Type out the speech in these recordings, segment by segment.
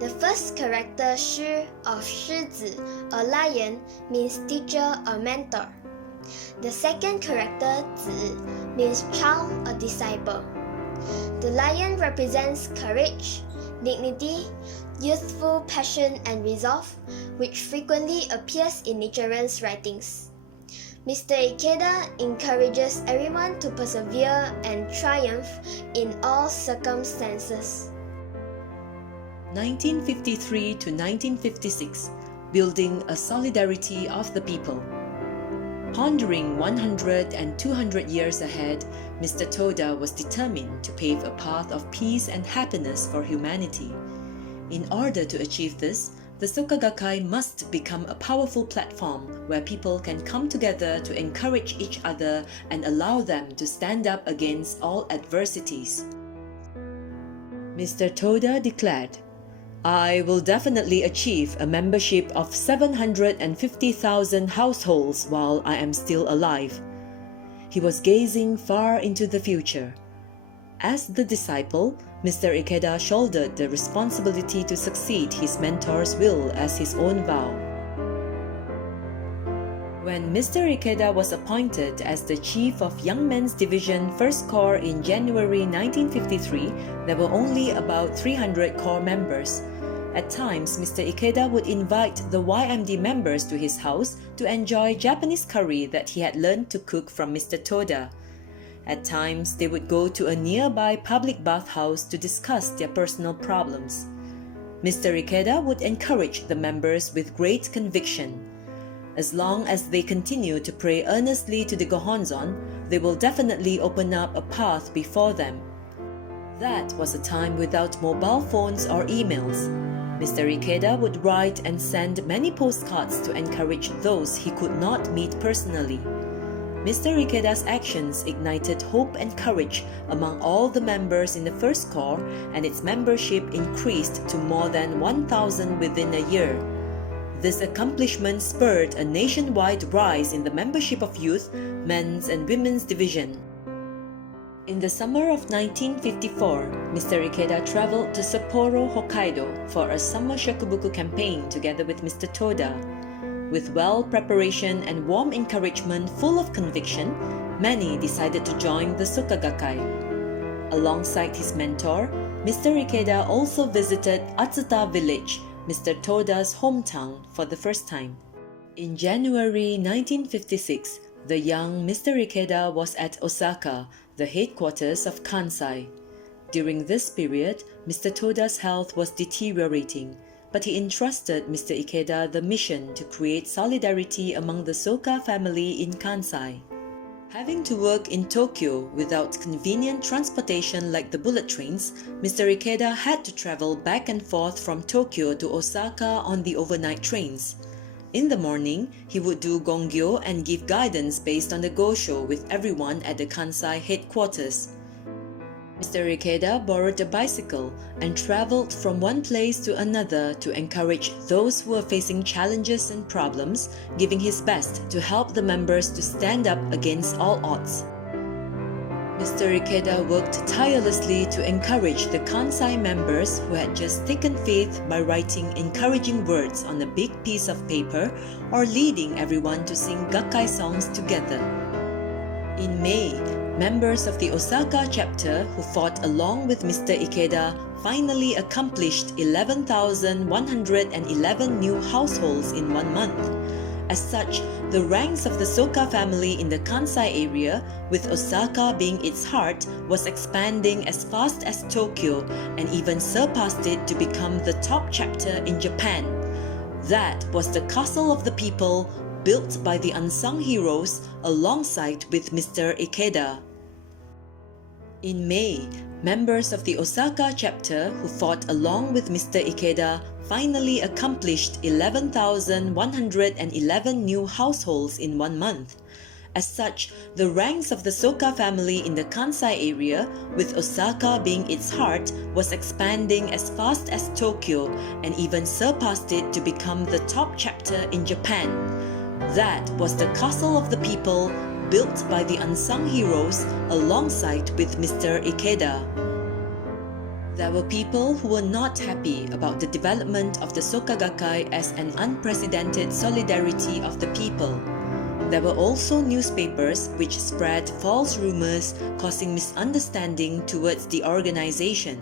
The first character Shi of shizi, a lion, means teacher or mentor. The second character Zi means child or disciple. The lion represents courage, dignity, youthful passion and resolve, which frequently appears in Nichiren's writings. Mr. Ikeda encourages everyone to persevere and triumph in all circumstances. 1953 to 1956, building a solidarity of the people. Pondering 100 and 200 years ahead, Mr. Toda was determined to pave a path of peace and happiness for humanity. In order to achieve this, the Soka Gakkai must become a powerful platform where people can come together to encourage each other and allow them to stand up against all adversities. Mr. Toda declared, "I will definitely achieve a membership of 750,000 households while I am still alive." He was gazing far into the future. As the disciple, Mr. Ikeda shouldered the responsibility to succeed his mentor's will as his own vow. When Mr. Ikeda was appointed as the chief of Young Men's Division 1st Corps in January 1953, there were only about 300 corps members. At times, Mr. Ikeda would invite the YMD members to his house to enjoy Japanese curry that he had learned to cook from Mr. Toda. At times, they would go to a nearby public bathhouse to discuss their personal problems. Mr. Ikeda would encourage the members with great conviction. As long as they continue to pray earnestly to the Gohonzon, they will definitely open up a path before them. That was a time without mobile phones or emails. Mr. Ikeda would write and send many postcards to encourage those he could not meet personally. Mr. Ikeda's actions ignited hope and courage among all the members in the 1st Corps, and its membership increased to more than 1,000 within a year. This accomplishment spurred a nationwide rise in the membership of youth, men's and women's division. In the summer of 1954, Mr. Ikeda traveled to Sapporo, Hokkaido for a summer shakubuku campaign together with Mr. Toda. With well preparation and warm encouragement full of conviction, many decided to join the Soka Gakkai. Alongside his mentor, Mr. Ikeda also visited Atsuta village, Mr. Toda's hometown, for the first time. In January 1956, the young Mr. Ikeda was at Osaka, the headquarters of Kansai. During this period, Mr. Toda's health was deteriorating, but he entrusted Mr. Ikeda the mission to create solidarity among the Soka family in Kansai. Having to work in Tokyo without convenient transportation like the bullet trains, Mr. Ikeda had to travel back and forth from Tokyo to Osaka on the overnight trains. In the morning, he would do gongyo and give guidance based on the gosho with everyone at the Kansai headquarters. Mr. Ikeda borrowed a bicycle and traveled from one place to another to encourage those who were facing challenges and problems, giving his best to help the members to stand up against all odds. Mr. Ikeda worked tirelessly to encourage the Kansai members who had just taken faith by writing encouraging words on a big piece of paper or leading everyone to sing Gakkai songs together. In May, members of the Osaka chapter who fought along with Mr. Ikeda finally accomplished 11,111 new households in 1 month. As such, the ranks of the Soka family in the Kansai area, with Osaka being its heart, was expanding as fast as Tokyo and even surpassed it to become the top chapter in Japan. That was the castle of the people, built by the unsung heroes alongside with Mr. Ikeda. In May, members of the Osaka chapter who fought along with Mr. Ikeda finally accomplished 11,111 new households in 1 month. As such, the ranks of the Soka family in the Kansai area, with Osaka being its heart, was expanding as fast as Tokyo and even surpassed it to become the top chapter in Japan. That was the castle of the people, built by the unsung heroes alongside with Mr. Ikeda. There were people who were not happy about the development of the Soka Gakkai as an unprecedented solidarity of the people. There were also newspapers which spread false rumors, causing misunderstanding towards the organization.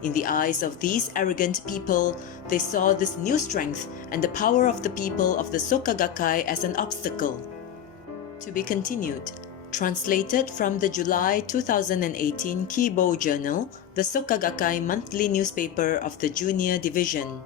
In the eyes of these arrogant people, they saw this new strength and the power of the people of the Soka Gakkai as an obstacle. To be continued. Translated from the July 2018 Kibo Journal, the Soka Gakkai monthly newspaper of the Junior Division.